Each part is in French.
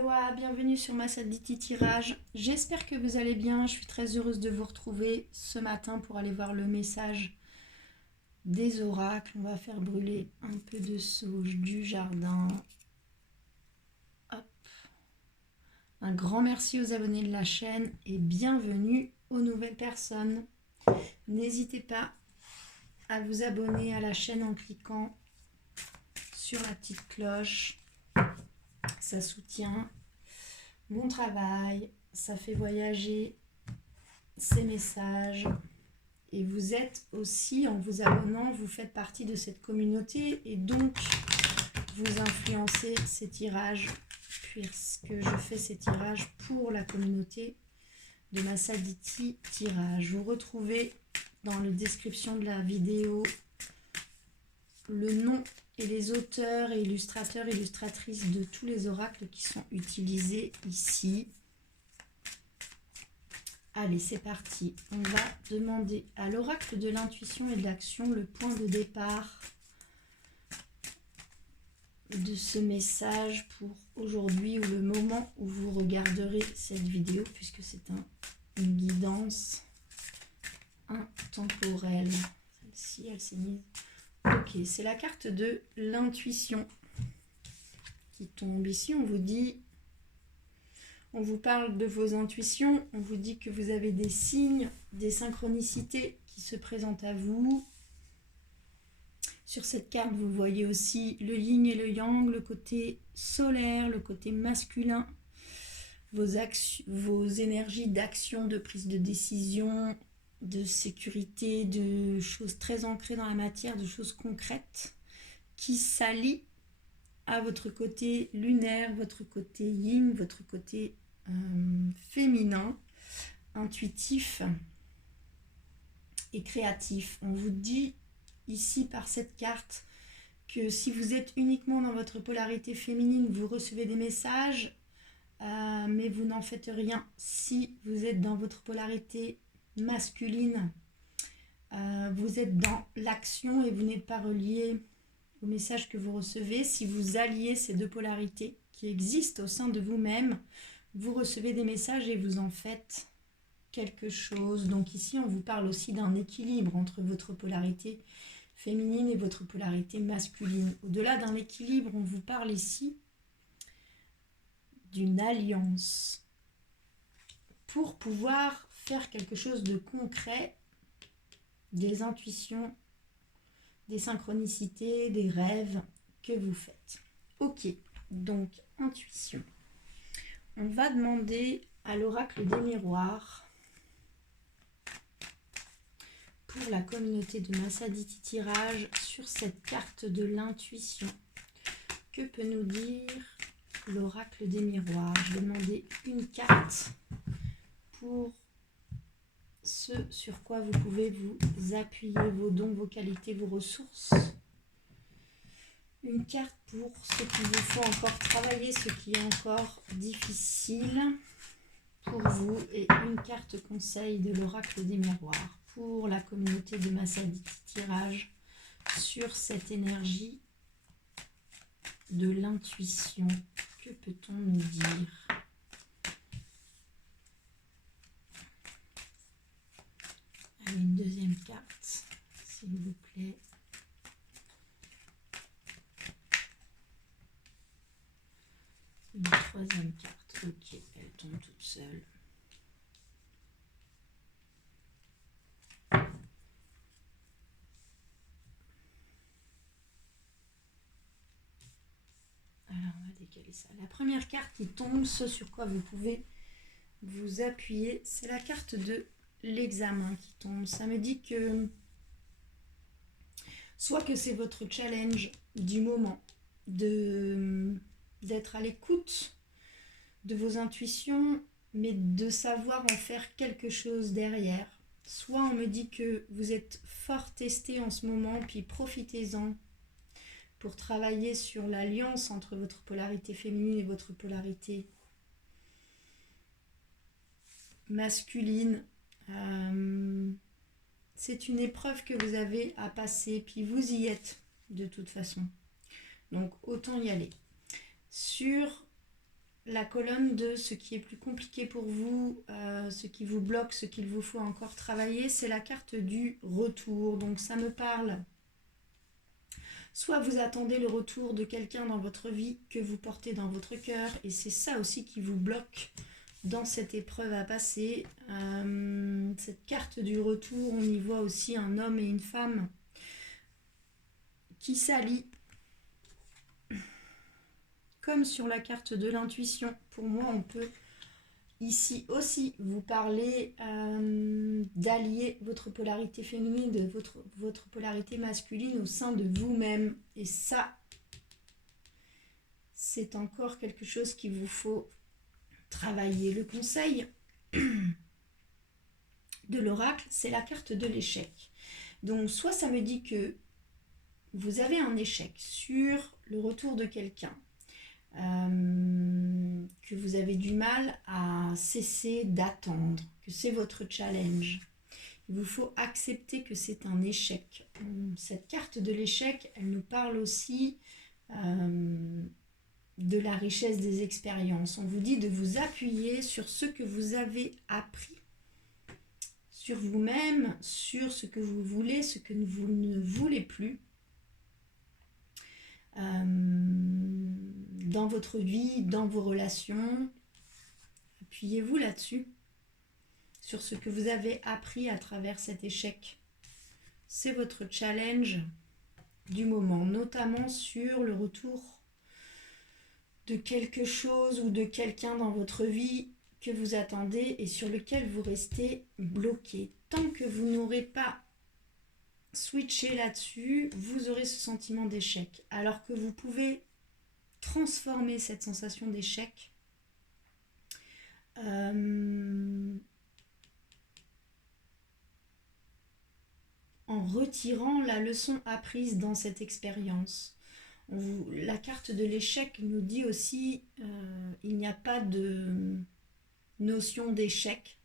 Aloha, bienvenue sur Masaditi Tirage. J'espère que vous allez bien. Je suis très heureuse de vous retrouver ce matin pour aller voir le message des oracles. On va faire brûler un peu de sauge du jardin. Hop. Un grand merci aux abonnés de la chaîne et bienvenue aux nouvelles personnes. N'hésitez pas à vous abonner à la chaîne en cliquant sur la petite cloche. Ça soutient mon travail, ça fait voyager ces messages. Et vous êtes aussi, en vous abonnant, vous faites partie de cette communauté et donc vous influencez ces tirages puisque je fais ces tirages pour la communauté de Masaditi Tirage. Vous retrouvez dans la description de la vidéo le nom et les auteurs et illustrateurs, illustratrices de tous les oracles qui sont utilisés ici. Allez, c'est parti. On va demander à l'oracle de l'intuition et de l'action le point de départ de ce message pour aujourd'hui ou le moment où vous regarderez cette vidéo, puisque c'est une guidance intemporelle. Celle-ci, elle s'est mise. Ok, c'est la carte de l'intuition qui tombe ici. On vous dit, on vous parle de vos intuitions, on vous dit que vous avez des signes, des synchronicités qui se présentent à vous. Sur cette carte, vous voyez aussi le yin et le yang, le côté solaire, le côté masculin, vos énergies d'action, de prise de décision, de sécurité, de choses très ancrées dans la matière, de choses concrètes qui s'allient à votre côté lunaire, votre côté yin, votre côté féminin, intuitif et créatif. On vous dit ici par cette carte que si vous êtes uniquement dans votre polarité féminine, vous recevez des messages, mais vous n'en faites rien. Si vous êtes dans votre polarité masculine, vous êtes dans l'action et vous n'êtes pas relié au message que vous recevez. Si vous alliez ces deux polarités qui existent au sein de vous-même, vous recevez des messages et vous en faites quelque chose. Donc ici, on vous parle aussi d'un équilibre entre votre polarité féminine et votre polarité masculine. Au-delà d'un équilibre, on vous parle ici d'une alliance pour pouvoir faire quelque chose de concret, des intuitions, des synchronicités, des rêves que vous faites. Ok, donc intuition. On va demander à l'oracle des miroirs pour la communauté de Masaditi Tirage sur cette carte de l'intuition. Que peut nous dire l'oracle des miroirs? Je vais demander une carte pour ce sur quoi vous pouvez vous appuyer, vos dons, vos qualités, vos ressources. Une carte pour ce qu'il vous faut encore travailler, ce qui est encore difficile pour vous. Et une carte conseil de l'oracle des miroirs pour la communauté de Masaditi Tirage sur cette énergie de l'intuition. Que peut-on nous dire? Allez, une deuxième carte, s'il vous plaît. Une troisième carte. Ok, elle tombe toute seule. Alors, on va décaler ça. La première carte qui tombe, ce sur quoi vous pouvez vous appuyer, c'est la carte de l'examen qui tombe. Ça me dit que soit que c'est votre challenge du moment d'être à l'écoute de vos intuitions, mais de savoir en faire quelque chose derrière. Soit on me dit que vous êtes fort testé en ce moment, puis profitez-en pour travailler sur l'alliance entre votre polarité féminine et votre polarité masculine. C'est une épreuve que vous avez à passer, puis vous y êtes de toute façon. Donc autant y aller. Sur la colonne de ce qui est plus compliqué pour vous, ce qui vous bloque, ce qu'il vous faut encore travailler, c'est la carte du retour. Donc ça me parle. Soit vous attendez le retour de quelqu'un dans votre vie que vous portez dans votre cœur, et c'est ça aussi qui vous bloque dans cette épreuve à passer. Cette carte du retour, on y voit aussi un homme et une femme qui s'allient. Comme sur la carte de l'intuition, pour moi, on peut ici aussi vous parler d'allier votre polarité féminine, de votre polarité masculine au sein de vous-même. Et ça, c'est encore quelque chose qu'il vous faut travailler. Le conseil de l'oracle, c'est la carte de l'échec. Donc, soit ça me dit que vous avez un échec sur le retour de quelqu'un, que vous avez du mal à cesser d'attendre, que c'est votre challenge. Il vous faut accepter que c'est un échec. Cette carte de l'échec, elle nous parle aussi de la richesse des expériences. On vous dit de vous appuyer sur ce que vous avez appris, sur vous-même, sur ce que vous voulez, ce que vous ne voulez plus. Dans votre vie, dans vos relations, appuyez-vous là-dessus, sur ce que vous avez appris à travers cet échec. C'est votre challenge du moment, notamment sur le retour de quelque chose ou de quelqu'un dans votre vie que vous attendez et sur lequel vous restez bloqué. Tant que vous n'aurez pas switcher là-dessus, vous aurez ce sentiment d'échec. Alors que vous pouvez transformer cette sensation d'échec en retirant la leçon apprise dans cette expérience. La carte de l'échec nous dit aussi il n'y a pas de notion d'échec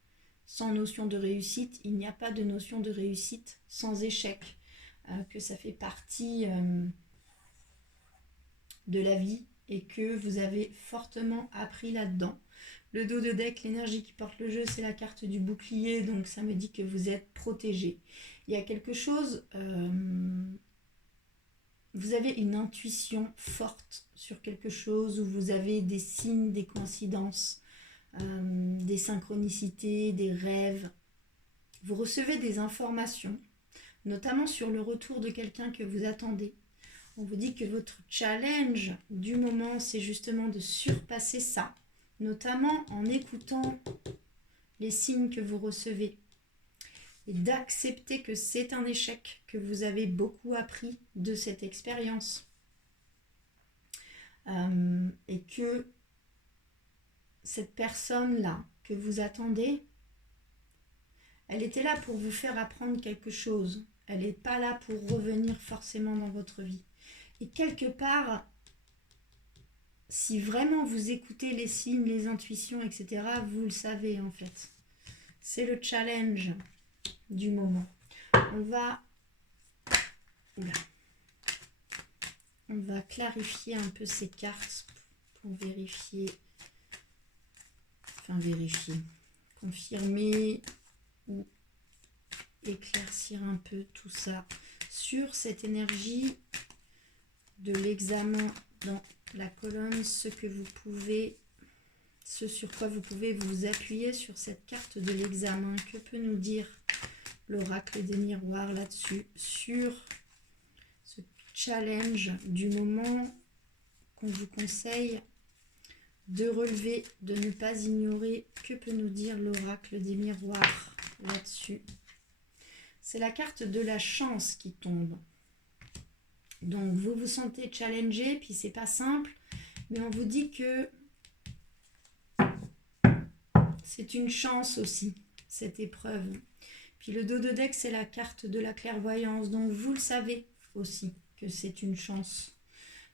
sans notion de réussite, il n'y a pas de notion de réussite sans échec, que ça fait partie de la vie et que vous avez fortement appris là-dedans. Le dos de deck, l'énergie qui porte le jeu, c'est la carte du bouclier, donc ça me dit que vous êtes protégé. Il y a quelque chose, vous avez une intuition forte sur quelque chose, où vous avez des signes, des coïncidences, des synchronicités, des rêves. Vous recevez des informations, notamment sur le retour de quelqu'un que vous attendez. On vous dit que votre challenge du moment, c'est justement de surpasser ça, notamment en écoutant les signes que vous recevez et d'accepter que c'est un échec, que vous avez beaucoup appris de cette expérience et que cette personne-là que vous attendez, elle était là pour vous faire apprendre quelque chose. Elle n'est pas là pour revenir forcément dans votre vie. Et quelque part, si vraiment vous écoutez les signes, les intuitions, etc., vous le savez en fait. C'est le challenge du moment. On va clarifier un peu ces cartes pour vérifier, confirmer ou éclaircir un peu tout ça sur cette énergie de l'examen dans la colonne, ce sur quoi vous pouvez vous appuyer sur cette carte de l'examen. Que peut nous dire l'oracle des miroirs là-dessus, sur ce challenge du moment qu'on vous conseille de relever, de ne pas ignorer? Que peut nous dire l'oracle des miroirs là-dessus? C'est la carte de la chance qui tombe. Donc vous vous sentez challengé, puis c'est pas simple, mais on vous dit que c'est une chance aussi, cette épreuve. Puis le dos de deck, c'est la carte de la clairvoyance, donc vous le savez aussi que c'est une chance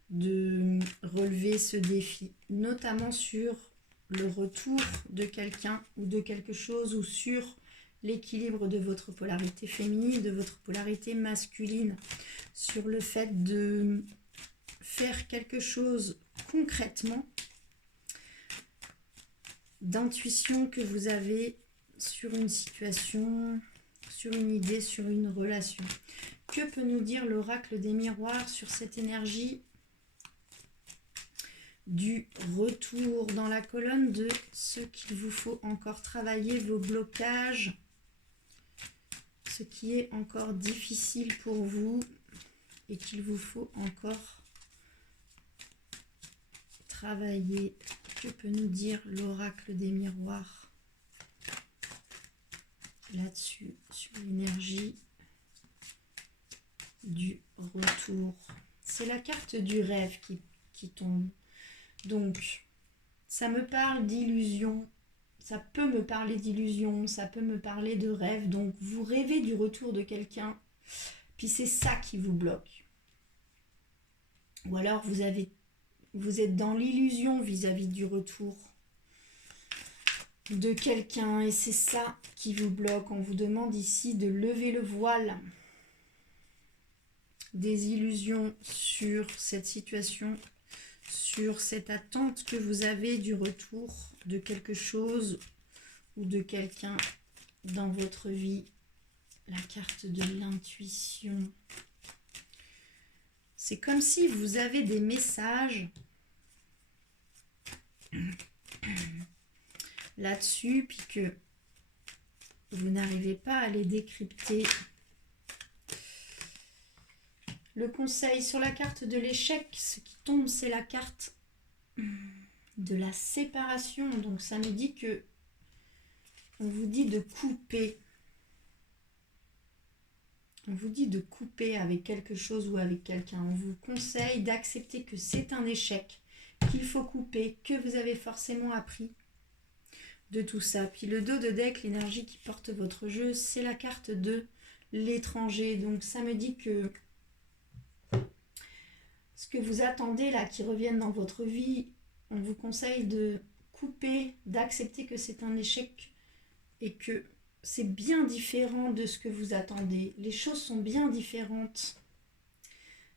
de relever ce défi, notamment sur le retour de quelqu'un ou de quelque chose, ou sur l'équilibre de votre polarité féminine, de votre polarité masculine, sur le fait de faire quelque chose concrètement d'intuition que vous avez sur une situation, sur une idée, sur une relation. Que peut nous dire l'oracle des miroirs sur cette énergie du retour dans la colonne de ce qu'il vous faut encore travailler, vos blocages, ce qui est encore difficile pour vous et qu'il vous faut encore travailler. Que peut nous dire l'oracle des miroirs là-dessus, sur l'énergie du retour? C'est la carte du rêve qui tombe. Donc, ça me parle d'illusion, ça peut me parler d'illusion, ça peut me parler de rêve. Donc, vous rêvez du retour de quelqu'un, puis c'est ça qui vous bloque. Ou alors, vous êtes dans l'illusion vis-à-vis du retour de quelqu'un et c'est ça qui vous bloque. On vous demande ici de lever le voile des illusions sur cette situation, sur cette attente que vous avez du retour de quelque chose ou de quelqu'un dans votre vie. La carte de l'intuition. C'est comme si vous avez des messages là-dessus, puis que vous n'arrivez pas à les décrypter. Le conseil sur la carte de l'échec, ce qui tombe, c'est la carte de la séparation. Donc ça nous dit que on vous dit de couper. On vous dit de couper avec quelque chose ou avec quelqu'un. On vous conseille d'accepter que c'est un échec, qu'il faut couper, que vous avez forcément appris de tout ça. Puis le dos de deck, l'énergie qui porte votre jeu, c'est la carte de l'étranger. Donc ça me dit que ce que vous attendez là, qui revienne dans votre vie, on vous conseille de couper, d'accepter que c'est un échec et que c'est bien différent de ce que vous attendez. Les choses sont bien différentes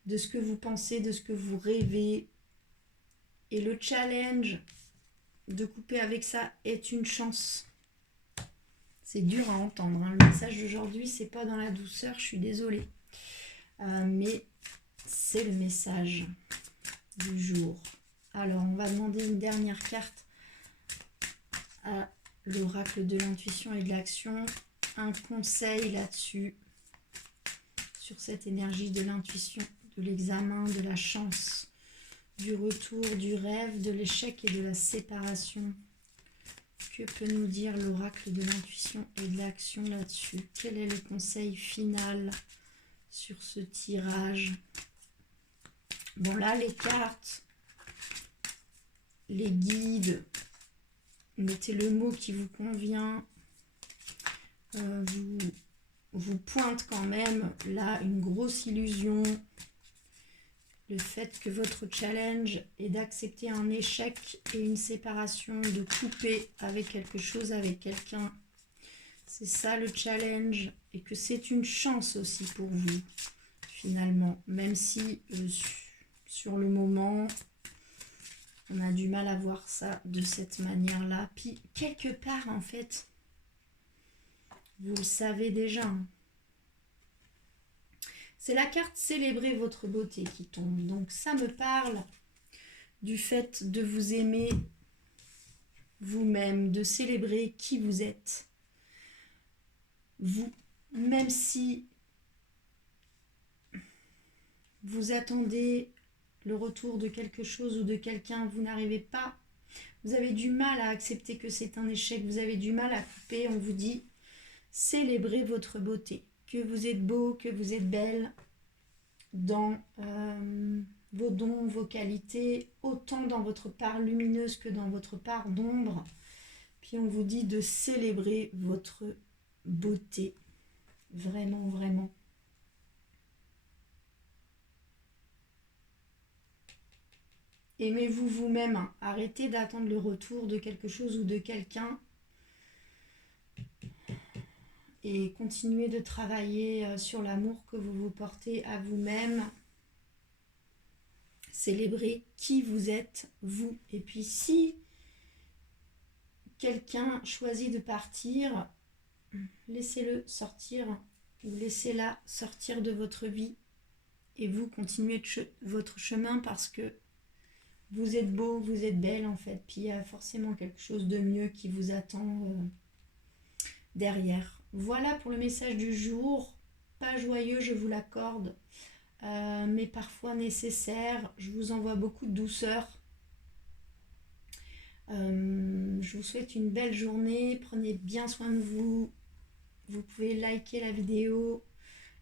de ce que vous pensez, de ce que vous rêvez. Et le challenge de couper avec ça est une chance. C'est dur à entendre, hein. Le message d'aujourd'hui, c'est pas dans la douceur, je suis désolée. Mais c'est le message du jour. Alors, on va demander une dernière carte à l'oracle de l'intuition et de l'action. Un conseil là-dessus, sur cette énergie de l'intuition, de l'examen, de la chance, du retour, du rêve, de l'échec et de la séparation. Que peut nous dire l'oracle de l'intuition et de l'action là-dessus? Quel est le conseil final sur ce tirage? Bon, là, les cartes, les guides, mettez le mot qui vous convient. Vous pointe quand même là une grosse illusion. Le fait que votre challenge est d'accepter un échec et une séparation, de couper avec quelque chose, avec quelqu'un. C'est ça le challenge. Et que c'est une chance aussi pour vous, finalement. Même si sur le moment, on a du mal à voir ça de cette manière-là. Puis, quelque part, en fait, vous le savez déjà. C'est la carte célébrer votre beauté qui tombe. Donc, ça me parle du fait de vous aimer vous-même, de célébrer qui vous êtes. Vous, même si vous attendez le retour de quelque chose ou de quelqu'un, vous n'arrivez pas, vous avez du mal à accepter que c'est un échec, vous avez du mal à couper, on vous dit célébrez votre beauté, que vous êtes beau, que vous êtes belle dans vos dons, vos qualités, autant dans votre part lumineuse que dans votre part d'ombre. Puis on vous dit de célébrer votre beauté, vraiment, vraiment. Aimez-vous vous-même, arrêtez d'attendre le retour de quelque chose ou de quelqu'un et continuez de travailler sur l'amour que vous vous portez à vous-même. Célébrez qui vous êtes, vous. Et puis si quelqu'un choisit de partir, laissez-le sortir ou laissez-la sortir de votre vie et vous continuez votre chemin parce que vous êtes beau, vous êtes belle en fait. Puis il y a forcément quelque chose de mieux qui vous attend derrière. Voilà pour le message du jour. Pas joyeux, je vous l'accorde, mais parfois nécessaire. Je vous envoie beaucoup de douceur. Je vous souhaite une belle journée. Prenez bien soin de vous. Vous pouvez liker la vidéo,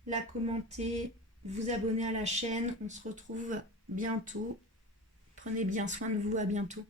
la commenter, vous abonner à la chaîne. On se retrouve bientôt. Prenez bien soin de vous. À bientôt.